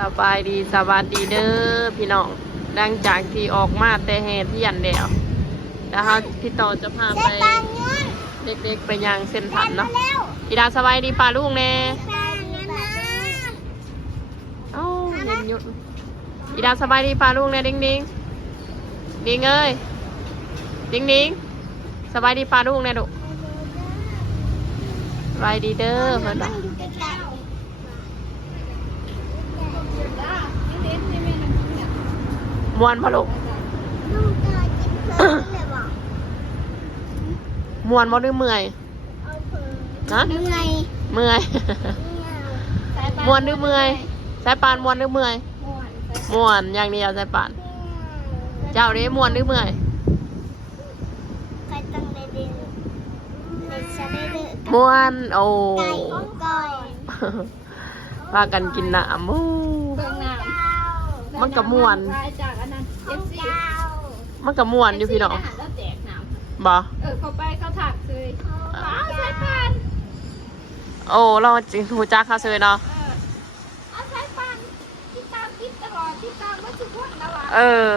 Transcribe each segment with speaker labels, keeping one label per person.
Speaker 1: สบายดีสวัสดีเด้อพี่น้องหลังจากที่ออกมาแต่แห่เที่ยันแล้วแล้วฮะพี่ต่อจะพาไปเด็กๆไปยังเส้นทันเนาะอีดาสบายดีป่าลูกแน่เอ้าเล่นหยุดอีดาสบายดีป่าลูกแน่ดิ้งดิ้งดิ้งเอ้ยดิ้งดิ้งสบายดีป่าลูกแน่ดุสบายดีเด้อเพื่อนเนาะ มวนพะลูกมวนบ่หรือเมื่อยนะ
Speaker 2: เหนื่อย
Speaker 1: เมื่อยมวนหรือเมื่อยสายปานมวนหรือเมื่อยมวนอย่างเดียวสายปาน เจ้านี้มวนหรือเมื่อย
Speaker 2: ใครต้องได้เดินเด็กจะได้เดิน
Speaker 1: มวนโอ้
Speaker 2: ไก่ก่อย
Speaker 1: พากันกินน้ำมู
Speaker 3: เบื้องหน้า
Speaker 1: มันก็ม่วน
Speaker 3: รายจากอันนั้นเอฟซี
Speaker 2: เจ้า
Speaker 1: มันก็มวนอยู่พี่น้อง
Speaker 3: แล้วแจกน้
Speaker 1: บ่ำ
Speaker 3: เออเขาไปเขาถักเลยว้าวสายพาน
Speaker 1: โอ้เราจริงหูจักเขาเซยเนาะ
Speaker 3: เออเอาสายพานที่ตามคิดตลอดที่ตามว่าทุกคนนะวะ
Speaker 1: เออ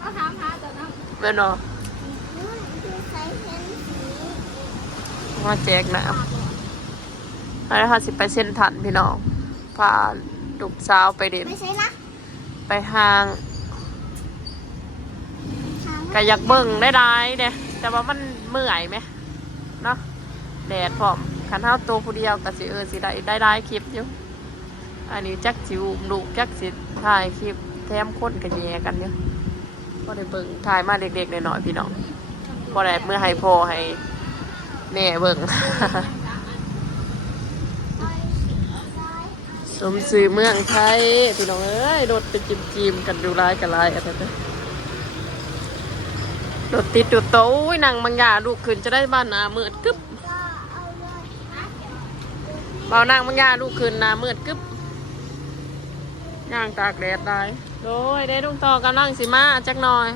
Speaker 3: เขาถามหาแต่น้
Speaker 1: แม่นเนาะ
Speaker 2: คือใส่เส้นสี
Speaker 1: มาแจกน้ำแล้วเขาสิไปเส้นทันพี่น้องพาลูกสาวไปเด่น
Speaker 2: ไม่ใช่นะ
Speaker 1: ไปห้างก็อยากเบิ่งได้ได้เด้แต่ว่ามันเมื่อยไหมเนาะแดดพร้อมคันเท้าตัวผู้เดียวก็สิเออสิได้ได้ได้คลิปอยู่อันนี้จักสิวลูกจักสิถ่ายคลิปแถมคนกันแย่กันอยู่พอได้เบิ่งถ่ายมาเด็กๆหน่อยๆพี่น้องพอได้เมื่อให้พ่อให้แม่เบิ่ง สมสื่อเมืองไทยพี่น้องเอ้ยรถไปจิมจิมกันดูร้ายกันร้ายอะไรนะรถติดจุดโต้ยนั่งบางอย่างลูกขึ้นจะได้บ้านหนามืดกึบ
Speaker 2: ก็เอาเลย
Speaker 1: เบานั่งบางอย่างลูกขึ้นหนามืดกึบย่างตากแดดได้โดยได้ลุงต่อกำลังสิมาจักหน่อย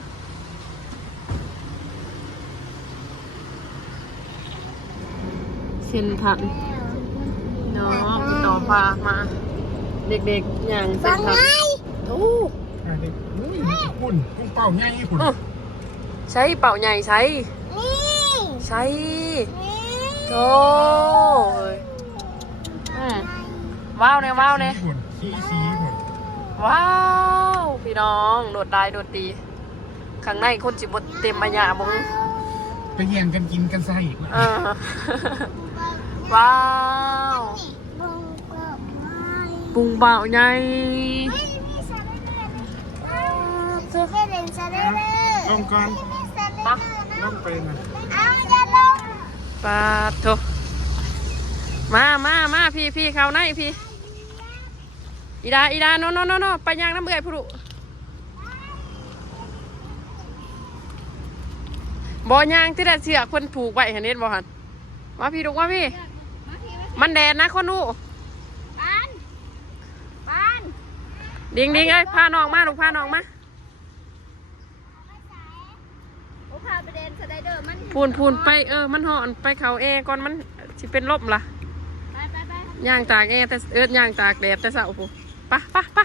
Speaker 1: เส้นทันเนาะพี่ต่อพามา เด็กๆอย่างเส้
Speaker 2: ฟั
Speaker 1: น
Speaker 2: ง
Speaker 1: ทัน
Speaker 2: ไง
Speaker 1: โอ้
Speaker 4: อันนี้อุ้ยปุ่นพุ่งเป้าง่ายปุ่น
Speaker 1: อื้อใช้เป่าใหญ่ใช้
Speaker 2: นี่
Speaker 1: ใช้
Speaker 2: นี่
Speaker 1: โธ่เอ้ยอืมว้าวเนี่ยว้าวเนี่ย
Speaker 4: ปุ่นซีซีปุ่น
Speaker 1: ว้าว พี่น้องโดดได้โดดดีข้างในคนจิบดเต็มปัญญาบุง
Speaker 4: ไปแย่งกันกินกันซะอีก
Speaker 1: เออว้าว
Speaker 2: บงกบไม้
Speaker 1: ปุงเป่า
Speaker 2: ไม่มีสาระเล
Speaker 4: งก่อน
Speaker 1: ปะ
Speaker 4: ลงไปนะ
Speaker 2: เอาอย่าลง
Speaker 1: ปาโถมามามาพี่พี่เขาในพี่ อีดา อีดา โนโนโนโนไปยางน้ำเบื่อยผู้ดุบ่ยางที่ได้เสือกคนผูกไว้เห็นเน็ตบ่หันมาพี่ลูกมาพี่
Speaker 3: มาทีว่า
Speaker 1: มันแดดนะคนนู้
Speaker 3: ปานปาน
Speaker 1: ดิงดิงเอ้ยพาน้องมาลูกพาน้องมา
Speaker 3: โอ้พาไปเดินสไลเดอร์มัน
Speaker 1: พูนพูนไปเออมันห่อนไปเขาแอร์ก่อนมันสิเป็นลมล่ะ
Speaker 3: ไปไปไป
Speaker 1: ย่างตากแอร์แต่เอิดย่างตากแดดแต่เสาผู้ปะปะปะ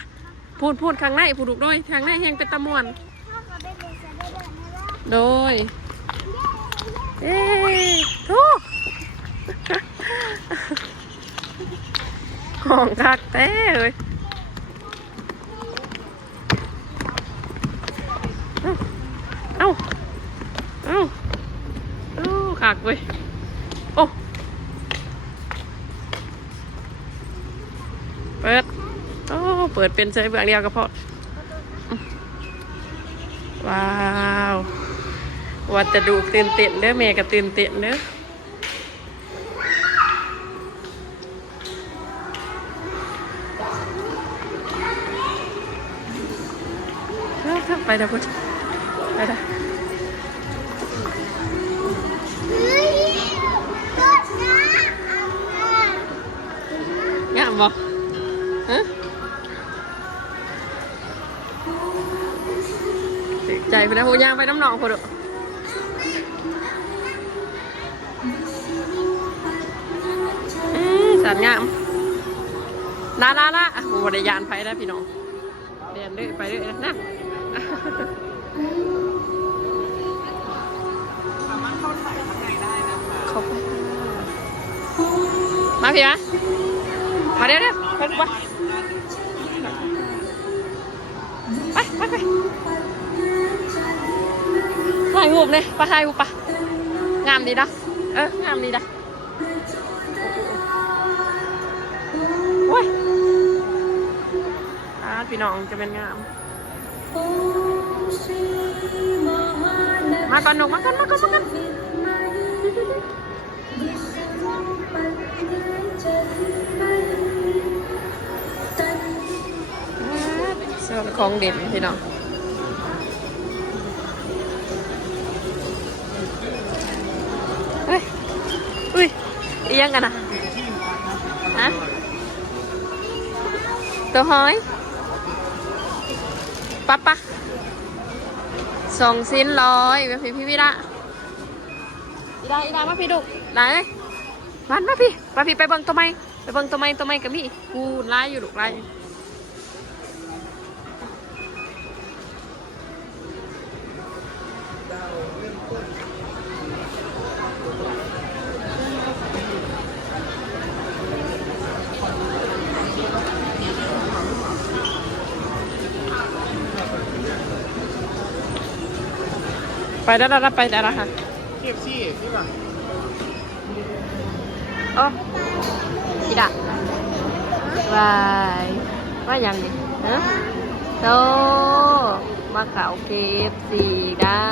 Speaker 1: พูนพูนข้างในผู้ดุกด้วยข้างในแห้งเป็นตะมวน
Speaker 2: พ่อก็ได้เล่นสาระเลยนะล่ะ
Speaker 1: โดยเอ้ยทุกของคักแต้เลยเอ้า เอ้า เอ้าเอ้าคักเว้ย โอ้ เปิด โอ้ เปิ ดเป็นใช้เบื้องเดียวก็พอว้าวว่าจะดูตื่นเต้นเด้อแม่ก็ตื่นเต้นเด้อไปเด้อพุทธไปเด้อ
Speaker 2: เฮ้ยกดนะเอา
Speaker 1: ถึกใจไปนะหูยางไปน้ำหนองพอดออืมสารงามนานานะโอ้บริยานไปนะพี่น้องเรียนเรื่อยไปเรื่อยนะนะ
Speaker 5: สามารถเข้าถ่ายข้างในได้นะคะ
Speaker 1: เข้าไปมาพี่นะมาเดี๋ยวเดี๋ยวไปไปไปายรูปเลยไปถ่ายรูปปะงามดีนะเอองามดีนะโอ้ยอาพี่น้องจะเป็นงาม มาก่อนหนูมาก่อนมาก่อนมาก่อนส่วนของเด่นพี่น้อง อีหยังกันนะฮะตัวหอยปะปะสองสิ้นร้อยมาพี่พี่พี่ละอีดาอีดามาพี่ดุไหนมันมาพี่มาพี่ไปเบิ่งตัวไม้ไปเบิ่งตัวไม้ตัวไม้กับมี่กูไล่อยู่ดุไล่ ไปได้แล้วนะไปได้แล้วค่ะ
Speaker 4: เทียบซี่นี่ป่ะ
Speaker 1: โอ้อีดะบายว่าอย่างนี้ฮะโตมาเขาเคฟซีได้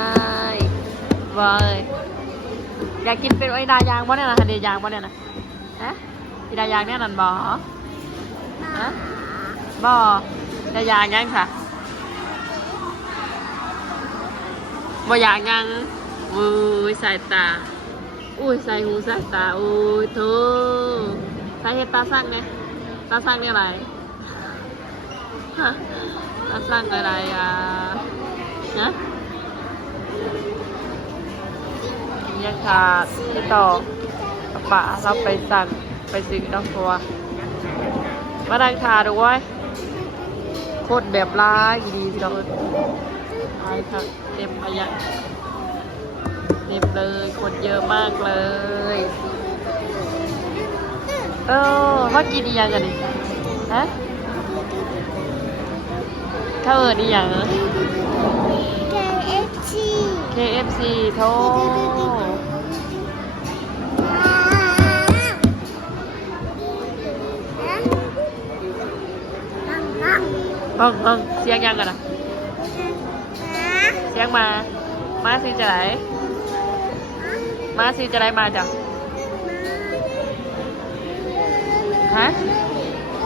Speaker 1: บายอยากกินเป็นไอ้ดายางบ่เนี่ยนะเดียยางบ่เนี่ยนะฮะอีดายางเนี่ยนั่นบ่ฮะบ่ดายางยังค่ะ บ่อยากยังอุ้ยสายตา อุ้ยใส่หูใส่ตาอุ้ยโธ่สาเหตุตาสั่งไงตาสั่งเนี่ยอะไรตาสั่งอะไรอะฮะยังขาดที่ต่อกับป่าเราไปสั่งไปซื้อน้ำตัวมาดังขาด้วยโคตรแบบร้ายดีพี่น้องเอ้ยตายค่ะ เต็มขยะเต็มเลย คนเยอะมากเลยเออว่ากินอีหยังกันดิฮะเขาเอิดอีหยัง
Speaker 2: KFC
Speaker 1: KFC โทเบิ่งเบิ่งเสียงยังกันนะเสียงมา มาซื้อจะไหนมาซื้อจะไหนมาจ้ะฮะ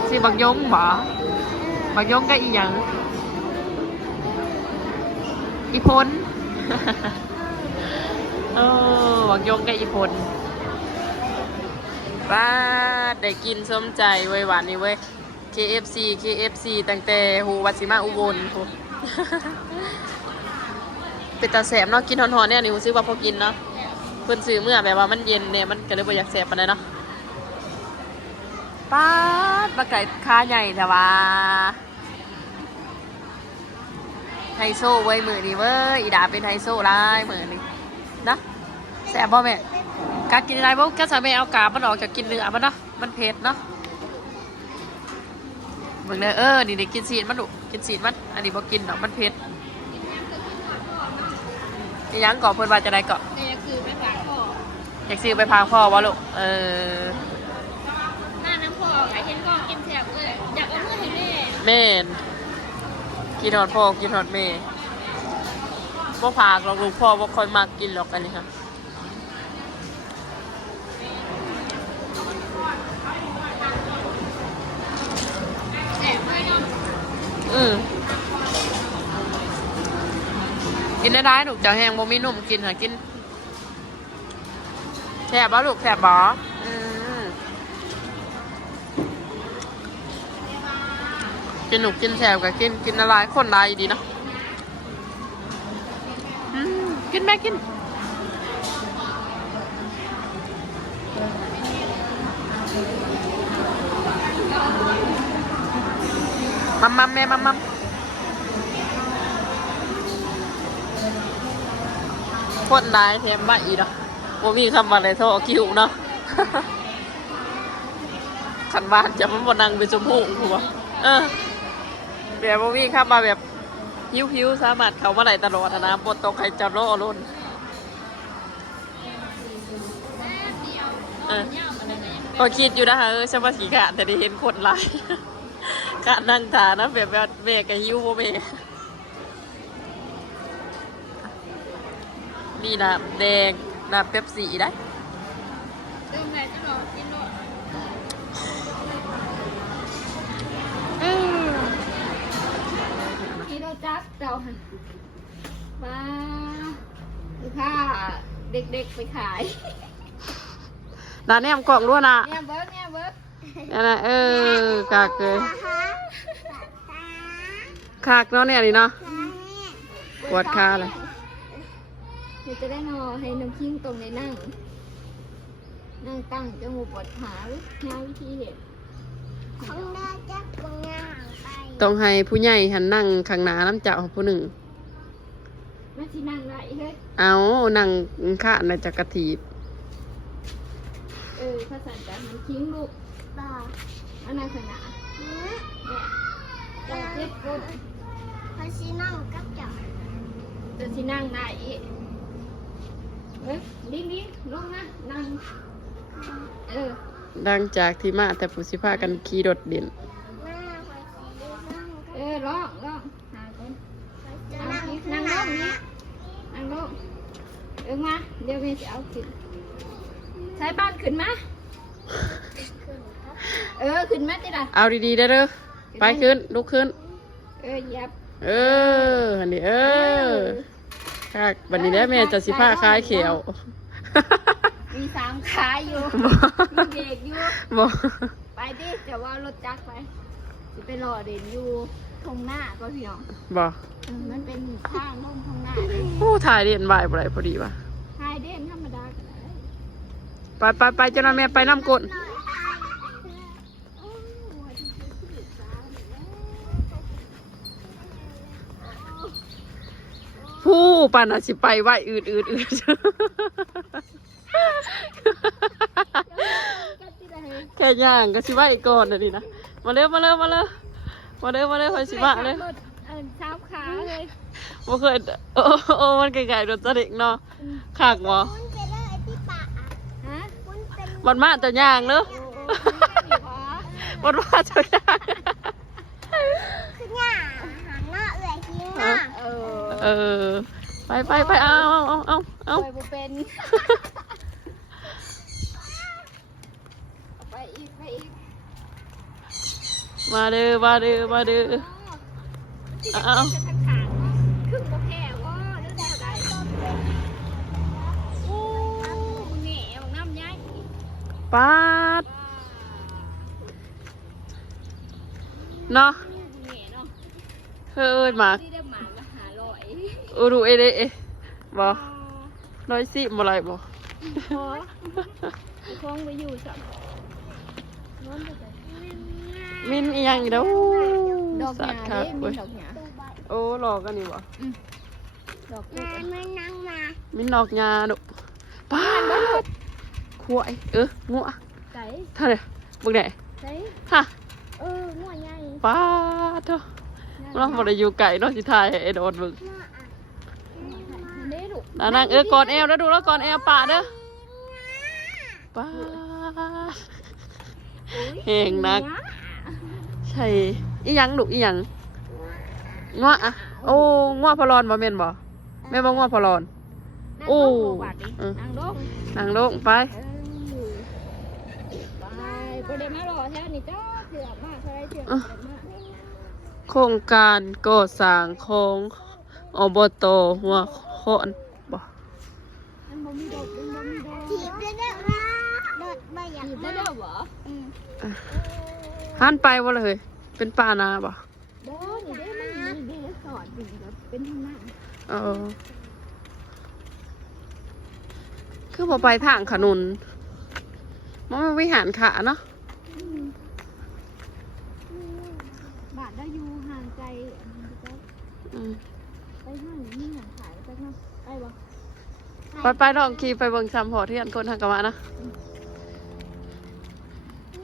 Speaker 1: ซื้อบักยงบ่บักยงก็อีหยังอีพลเออหวังยงกับอีพลป้าได้กินส้มใจไว้ยหวานนี่เว้ย KFC KFC ตั้งแต่หูวัดสิมาอุบลโห เป็นตาแสบเนาะกินหอนๆเนี่ยนี่ผมซื้อว่าพอกินเนาะเพิ่นซื้อเมื่อแบบว่ามันเย็นเนี่ยมันก็เลยบ่อยากแสบปานใดเนาะป้าดปลาไก่ค้าใหญ่แต่ว่าไฮโซเว้ยมือนี้เว้ยอีดาเป็นไฮโซร้ายมือนี้นะแซ่บบ่แม่กากินอะไรบ่ก็สามีเอากาบมันออกจากกินเนื้อมันเนาะมันเผ็ดเนาะเบิ่งเด้อเออนี่นี่กินซีนมันดุกินซีนมันอันนี้บ่กินดอกมันเผ็ด อีหยังก่อเพิ่นว่าจะได้เกาะ
Speaker 3: เนี่ยคือไปฝากพ่อ
Speaker 1: อยากซื้อไปพางพ่อวะลูกเออ
Speaker 3: หน้าน้ำพ่อไอ้เห็นก็กินแสบเลยอยากเอาเมื่อให้แม่
Speaker 1: แม่นกินฮอดพ่อกินฮอดแม่บ่พากหรอกลูกพ่อบ่ค่อยมักกินหรอกอันนี้ค่ะ
Speaker 3: แอบไม่เนาะ
Speaker 1: อืม กินได้ได้ลูกเจ้าแหงบ่มีนมกินหากินแซ่บบ่ลูกแซ่บบ่อืมกินหนุกกินแซ่บกับกินกินอะไรคนหลายดีเนาะกินแม่กินมัมมัมแม่มัมมัม คนนายเทมบ้าอีกเนาะโมมีคำว่าอะไรโทษคิวเนาะขันบ้านจะมันบนังเป็นชมพูหัวเออแบบโมมีคำมาแบบหิวหิวสามารถเขามาได้ตลอดอะนะบนตรงใครจะรอรุ่นเออก็คิดอยู่นะคะเออฉันว่าสีขาดแต่ได้เห็นคนหลายกะนั่งทานะแบบว่าแม่กับหิวโมแม่ มีน้ำแดงน้ำเป๊ปซี่ได้
Speaker 3: เติมแหละจะรอกินรอกิโลจักเจ้าหันมาคือผ้าเด็กๆไปขาย
Speaker 1: ร้านแนมกล่องด้วยนะ
Speaker 3: เนี่ยเบิร์กเนี่ยเบิร์ก
Speaker 1: นั่นนะเออกากเลย
Speaker 2: ฮะตา
Speaker 1: คากเนาะเนี่ยนี่เนาะ
Speaker 2: ตาเนี่ย
Speaker 1: ปวดขาเลย
Speaker 3: เดี๋ยวจะได้นอนให้น้ำคิงตรงในนั่ง นั่งตั้งจมูกปวดขาหรือหาวิธีเห็น
Speaker 2: ของได้จักบางอย่างไป
Speaker 1: ต้องให้ผู้ใหญ่หันนั่งข้างหน้าน้ำเจ้าผู้หนึ่ง
Speaker 3: มาที่นั่งได้เฮ้ย
Speaker 1: เอานั่งข้าในจักรถีบ
Speaker 3: เออภาษาจามันคิงลูก
Speaker 2: บ่
Speaker 3: อันนั้นขนาด
Speaker 2: หือ
Speaker 3: เนี่ยจะเจ็บปุ๊บ
Speaker 2: พอสินั่งกับเจ้า
Speaker 3: จะที่นั่งได้อีก เอ้ยดิ้งดิ้งลงนะนั่งเออ
Speaker 1: ดังจากที่มาแต่ผู้สิพากันขี่รถเด่น
Speaker 2: แม่พอสินั่ง
Speaker 3: เออร้องร้องหาคน
Speaker 2: จะ
Speaker 3: นั่
Speaker 2: นั่
Speaker 3: ง
Speaker 2: ง
Speaker 3: นั่งล
Speaker 2: นั่ง
Speaker 3: งนี้นั่งลงเออมาเดี๋ยวแม่จะเอาขึ้นใช้บ้านขึ้นมาเออขึ้นมาจิล่ะ
Speaker 1: เอาดีๆได้อเด้อไปขึ้นลุกขึ้น
Speaker 3: เออเหยับ
Speaker 1: เอออันนี้เออ คากบันนี้ได้อแม่จะสิพาคายเขียว
Speaker 3: มีสามขาอยู่
Speaker 1: บ่
Speaker 3: มีเด็กอยู่
Speaker 1: บ่
Speaker 3: ไปดิจะว่ารถจักรไปสิไปรอเด่นอยู่ทงหน้าก็พี่น้อง
Speaker 1: บ่
Speaker 3: เออมันเป็นทางลงทงหน้าเลย
Speaker 1: โอ้ถ่ายเด่นบ่ายบ่ไรพอดีว่ะ
Speaker 3: ทายเด่นธรรมดาก็ได้
Speaker 1: ไปไปไปเจ้าหน้าแม่ไปน้ำกลน ผู้ปานน่ะสิไปไหวอืดอืดอืดแค่ย่างก็สิว่าอีกก่อนนะดินะมาเร็วมาเร็วมาเร็วมาเร็วมาเร็วคอยสิว่าเลย
Speaker 3: รถเออเช้าขาเลย
Speaker 1: บ่เคยโอ้โอ้มันไกลๆรถจะเด็กเนาะขากบ่
Speaker 2: คุณไปเลยไอ้ที่ปะอะ
Speaker 3: ฮะ
Speaker 2: คุณเป็น
Speaker 1: มันมาแต่ย่างเนอะ
Speaker 3: โอ้โหไม่มีหรอ
Speaker 1: มันมาแต่ย่าง
Speaker 2: คือหน้าหันหน้าเอื่อยทิ้งหน้า
Speaker 3: เออ
Speaker 1: เออ ไปไปไปเอาเอาเอาเอา
Speaker 3: ไปบ่เป็นไปอีกไปอีก
Speaker 1: มาเด้อมาเด้อมาเด้อเอาเอา
Speaker 3: จะทักขางว่าครึ่งบ่แพ้ว่าหรือแนวใดโอ้แง่ของน้ำย้าย
Speaker 1: ปาดเนาะ
Speaker 3: แง่เนาะ
Speaker 1: เฮ้ยหมา
Speaker 3: อู
Speaker 1: ดูเอเดเอบ่ร้อยสิบ่ไรบ่
Speaker 3: พอคล้องไปอยู่สักน้อนไปเลย
Speaker 1: มินอีหยังอีกแล้ว
Speaker 3: ดอกห
Speaker 1: สั
Speaker 3: ญ้า
Speaker 1: ตว์ครับ
Speaker 3: เด้มี
Speaker 1: เว้ย
Speaker 3: ดอกหญ้า
Speaker 1: โอ้หลอกกันนี่บ่
Speaker 3: ดอก
Speaker 2: แม่ไม่นั่งมา
Speaker 1: มินนอกยาดุป้าดขวายเอองัว
Speaker 3: ไก่
Speaker 1: เท่าไหร่บึกไหน
Speaker 3: ไก่
Speaker 1: ฮะ
Speaker 3: เออหัวใหญ่
Speaker 1: ป้าดเถอะเราบ่ได้อยู่ไก่เนาะสิทายให้ไอ้โดนบึก
Speaker 3: เด้ลูก
Speaker 1: นั่งนั่งเออกอดแอวแล้วดูแล้วกอดแอวปะเด้อป้าดแหงนัก ใช่อีหยังดุอีหยังงัวอะโอ้งัวพะลอนบ่แม่นบ่แม่บ่งัวพะลอนโอ้
Speaker 3: นางลง
Speaker 1: นั่งลงไป
Speaker 3: เออไปบ่ได้มารอแท้นี่จ้าเถื่อมากเท่าไรเถื่อมาก
Speaker 1: โครงการก่อสร้างของอบตหัวโคนบ่
Speaker 3: มันบ่ มีดอกมันบ่มีดอก
Speaker 2: ถีบได้เด้อนะเดิดไม่อยาก
Speaker 3: หยิบได้
Speaker 2: มา
Speaker 3: เด้อบ่
Speaker 2: อืม
Speaker 1: หันไปบ่เลยเป็นป่านาบ่
Speaker 3: เด้อนี่เด้อมันมีเด้อสอดอยู่แบบเป็นทางหน้า
Speaker 1: เออคือบ่ไปทางขนุนมันไม่วิหารขาเนาะ
Speaker 3: บ้านเราอยู่ห่างไกลอันนี้ก็
Speaker 1: อืม
Speaker 3: ไปห้างนี่หนังขายไปเนาะไปบ่
Speaker 1: ไปไปลองขี่ไปเบิ่งซ้ำพอเที่ยนคนทางกะมานะ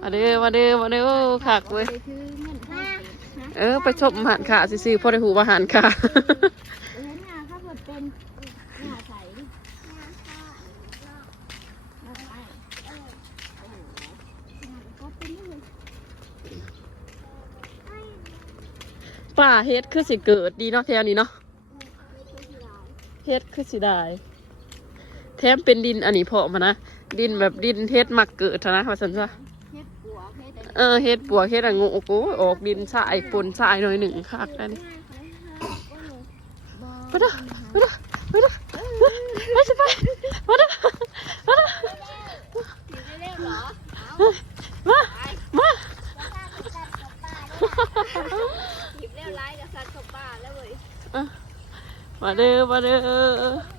Speaker 1: มาเด้อมาเด้อมาเด้อคักเว้ย
Speaker 3: เอ
Speaker 1: อไปชมหารขาซื่อๆพอได้หูว่าหารขา
Speaker 3: เออหน้าถ้าเกิดเป็นหน้านใส
Speaker 1: ป่าเฮ็ดคือสิเกิดดีเนาะแถวนี้เนาะเฮ็ดคือสิได้ แถมเป็นดินอันนี้เพาะมานะ ดินแบบดินเฮ็ดมักเกิดหั้นนะว่าซั่นซะ
Speaker 3: เฮ็ดปัวเฮ็ดอะไร
Speaker 1: เออเฮ็ดปัวเฮ็ดอะงูโอ้โหออกดินทรายปนทรายหน่อยหนึ่งคักได้นี่ไปเด้อไปเด้อไปเด้อไปสิไปมาเด้อมาเด้อ
Speaker 3: เร็วเหรอ
Speaker 1: มามา
Speaker 3: หยิบเร็วไล่กับซันเข้าป่าแล้วเว้ย
Speaker 1: มาเด้อมาเด้อ
Speaker 3: โอ้ย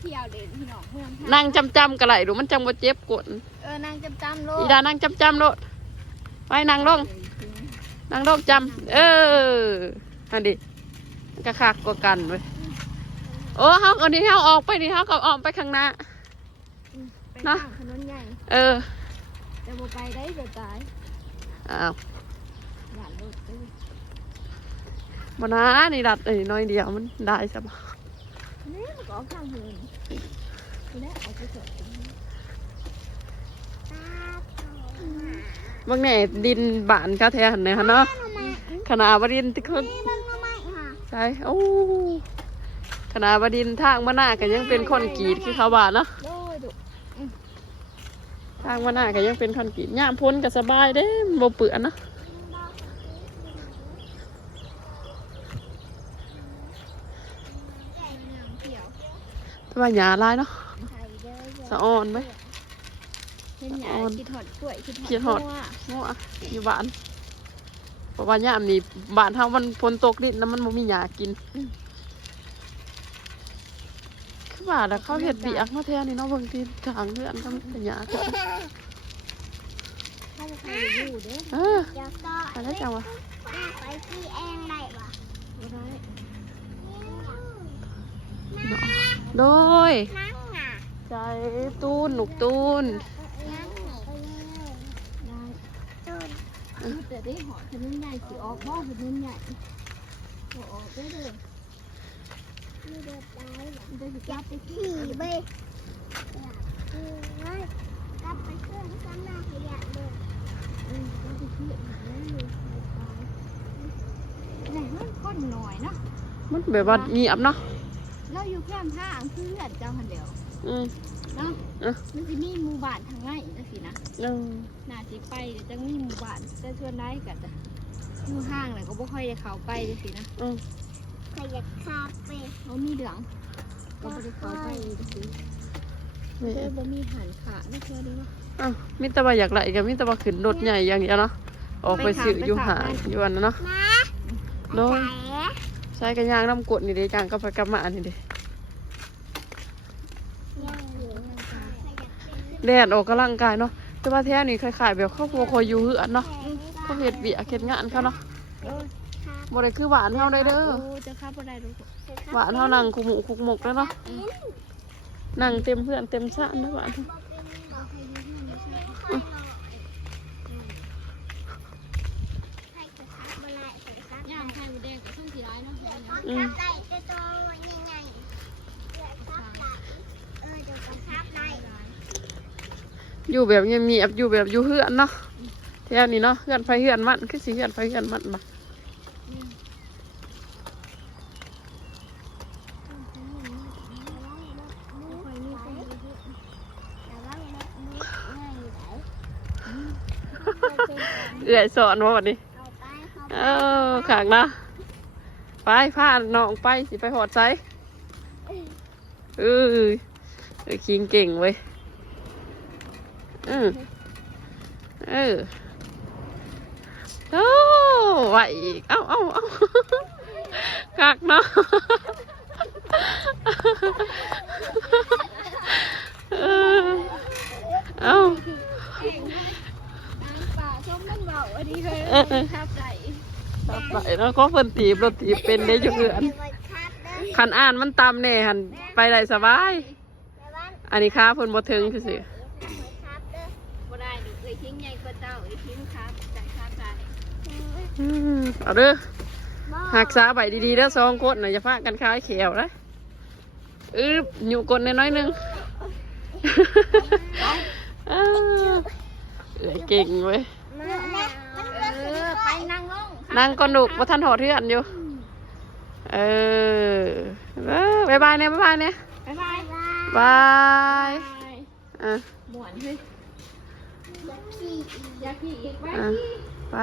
Speaker 3: เที่ยวเด่นพี่น้องเมืองไทย
Speaker 1: นั่งจำจำๆกะไหลดูมันจังบ่เจ็บกด
Speaker 3: เออนางจำจำโล
Speaker 1: อีดานั่งจำจำๆโลดไปนั่งลงนั่งลงจำเอออันดิมันก็คักกว่ากันเว้ยโอ้เฮาอันนี้เฮาออกไปนี่เฮาก็ออกไปข้างหน้า
Speaker 3: ไป
Speaker 1: นะ
Speaker 3: ทางถนนใหญ่
Speaker 1: เออ
Speaker 3: จะบ่ไปได้เดี๋ยวตาย
Speaker 1: อ้าว
Speaker 3: หวานรถเอ้ย
Speaker 1: มานะนี่ดัดเอ้ยน้อยเดียวมันได้ใช่ปะ
Speaker 3: นี่มันก็เอาข้างเหินนี่แหละเอาไปเถอะ
Speaker 1: บางแหน่ดินบานกะแทหันเนี่ยฮะเนาะขนาดว่าดินที่เขาใช่โอ้ขนาดว่าดินทางมาหน้าก็ยังเป็นคอนกรีตคือเขาบานเนาะ
Speaker 3: โดยดุ
Speaker 1: ทางมาหน้าก็ยังเป็นคอนกรีตย่ามพ้นก็สบายเด้บ่เปื้อนเนาะ
Speaker 3: เที่ยว
Speaker 1: แต่ ว่าหญ้าหลายเนาะ
Speaker 3: ไทยเด้อ
Speaker 1: สะอ่อนไหม
Speaker 3: เห็นหยาคิดหอดกล้วยคิดหอด
Speaker 1: คิดฮอด
Speaker 3: งัว
Speaker 1: โง่อะอยู่บ้านเพราะว่าย่ามนี่บ้านเฮามันฝนตกดินแล้วมันบ่มีหญ้ากิน คือว่าแล้วเขาเฮ็ดเบียกเนาะแท้นี่เนาะเบิ่งที่ทางเรือนก็มีแต่หญ้า
Speaker 3: เข้าไปอยู่เด้อ
Speaker 1: เออ
Speaker 2: เดี๋ยวก็
Speaker 1: อะไรจังวะ
Speaker 2: ไปที่เองได้ปะ
Speaker 3: บ่ได้
Speaker 1: โดย
Speaker 2: นั่งอะ
Speaker 1: ใจตูนหนุกตูน
Speaker 2: นั่งหนี
Speaker 3: ได้
Speaker 2: ต้น
Speaker 3: แต่ได้หอดถนนใหญ่สิออกบ่ถนนใหญ่บ่ออกได้เด้อ
Speaker 2: มีเดือดร้ายเหรอ
Speaker 3: มันจะสิก
Speaker 2: อ
Speaker 3: ลั
Speaker 2: ยา
Speaker 3: บ
Speaker 2: ก
Speaker 3: ไป
Speaker 2: ไป
Speaker 3: ที่
Speaker 2: ขี่ไปอยากขี่เลยกลับไปเครื่องซ้ำหน้าขยะเลย
Speaker 3: อืมกลับไปที่หาเลยไปไหนมันก้นหน่อยเนาะ
Speaker 1: มันแบบว่าเงียบเนาะ
Speaker 3: เราอยู่แคมป์ทางคือเลือดเจ้าหันเดียว
Speaker 1: อืม
Speaker 3: เนาะ
Speaker 1: เออ
Speaker 3: มันจะมีหมู่บ้านทางไงจังซี่นะ
Speaker 1: เออ
Speaker 3: น่าสิไปเดี๋ยวจะมีหมู่บ้านจะชวนได้กันจ้ะอยู่ห้างเลยก็บ่ค่อยได้เข้าไปจังซี่นะ
Speaker 1: อืม
Speaker 2: ขยะคาเฟ่
Speaker 3: เขามีเหลืองก็บ่ได้เข้าไปจังซี่
Speaker 1: นี่
Speaker 3: เจอบ่มีหันขาไม่เชื่อเด้ว่า
Speaker 1: อ้าวมีแต่ว่าอยากไหลก็มีแต่ว่าขึ้นรถใหญ่อย่างเดียวเนาะออกไปซื้ออยู่หาอยู่อันนั้นเนาะ
Speaker 2: นะ
Speaker 1: โดย
Speaker 2: แฉ
Speaker 1: ใช้กระยางน้ำกรดนี่เด้จางก็ไปกลับมาอันนี้เด้
Speaker 2: ย่างอยู่ขยะเป็น
Speaker 1: แดดออกกำลังกายเนาะแต่ว่าแท้นี่คล้ายๆแบบครอบครัวคอยอยู่เหือนเนาะเขาเฮ็ดเบียกเฮ็ดงานเขาเนาะ
Speaker 3: เออ
Speaker 1: บ่ได้คือหวานเฮาได้เด้อ
Speaker 3: โอ้จะเข้าบ่ได้ลูก
Speaker 1: หวานเฮานั่งคุกหมูคุกหมกแล้วเนาะนั่งเต็มเพื่อนเต็มซ่านนะหวาน
Speaker 3: ย่างไข่มดแดงกับส้มสีร้ายเนาะ
Speaker 1: อืม
Speaker 2: ได้จะโตยังไงเดี๋ยวทับได้เออเดี๋ยวก็ทับได้
Speaker 1: อยู่แบบเงียบๆอยู่แบบอยู่เฮือนเนาะแถวนี้เนาะเฮือนไฟเฮือนมันคือสิเฮือนไฟเฮือนมันบ่เอื่อยสอนว่าวันนี้ เออขางนะ ไปพาน้องไปสิไปหอดไซเออเออคิงเก่งเว้ยอืมเออโอ้ไหวอีก เอ้าเอ้าเอ้าคักเนาะเออเอ้า
Speaker 3: น้ำป่าส้มมันเบาอันนี้เคยทับใจ
Speaker 1: ไปแล้วก็เพิ่นตีบรถตีบเป็นได้อยู่เหือน
Speaker 2: เดี๋ยวไปครับเด้อ
Speaker 1: คันอ่านมันตามแน่หันไปได้สบาย
Speaker 2: เดี๋ยวบ้าน
Speaker 1: อันนี้ค้าเพิ่นบ่ถึงซื่อ
Speaker 2: เดี๋ยวไปครับเด้อ
Speaker 3: บ่ได้ดูเอ้ยทิ้งใหญ่กว่าเจ้าเอ้ยทิ้งครับใจครับใจ
Speaker 1: ๆอืมเอาเด้อหักษาใบดีๆเด้อสองคนน่ะอย่าพากันคายเขียวนะอึบอยู่กดน้อยๆหนึงอ้าวเอ้ยเก่งเว้ย
Speaker 2: มาแล้วมัน
Speaker 3: เออไป นั่งลง
Speaker 1: นั่งกอนดุกว่าท่านหอเทือนอยู่ เออเออบายบายเนี่ยบายบายเนี่ย
Speaker 3: บ๊ายบาย
Speaker 1: บาย
Speaker 3: บาย
Speaker 1: อะ
Speaker 3: หมวนเฮ้ย
Speaker 2: ขี่
Speaker 3: อยากขี่อีกไหม
Speaker 1: อะ
Speaker 3: ขี่
Speaker 1: ไป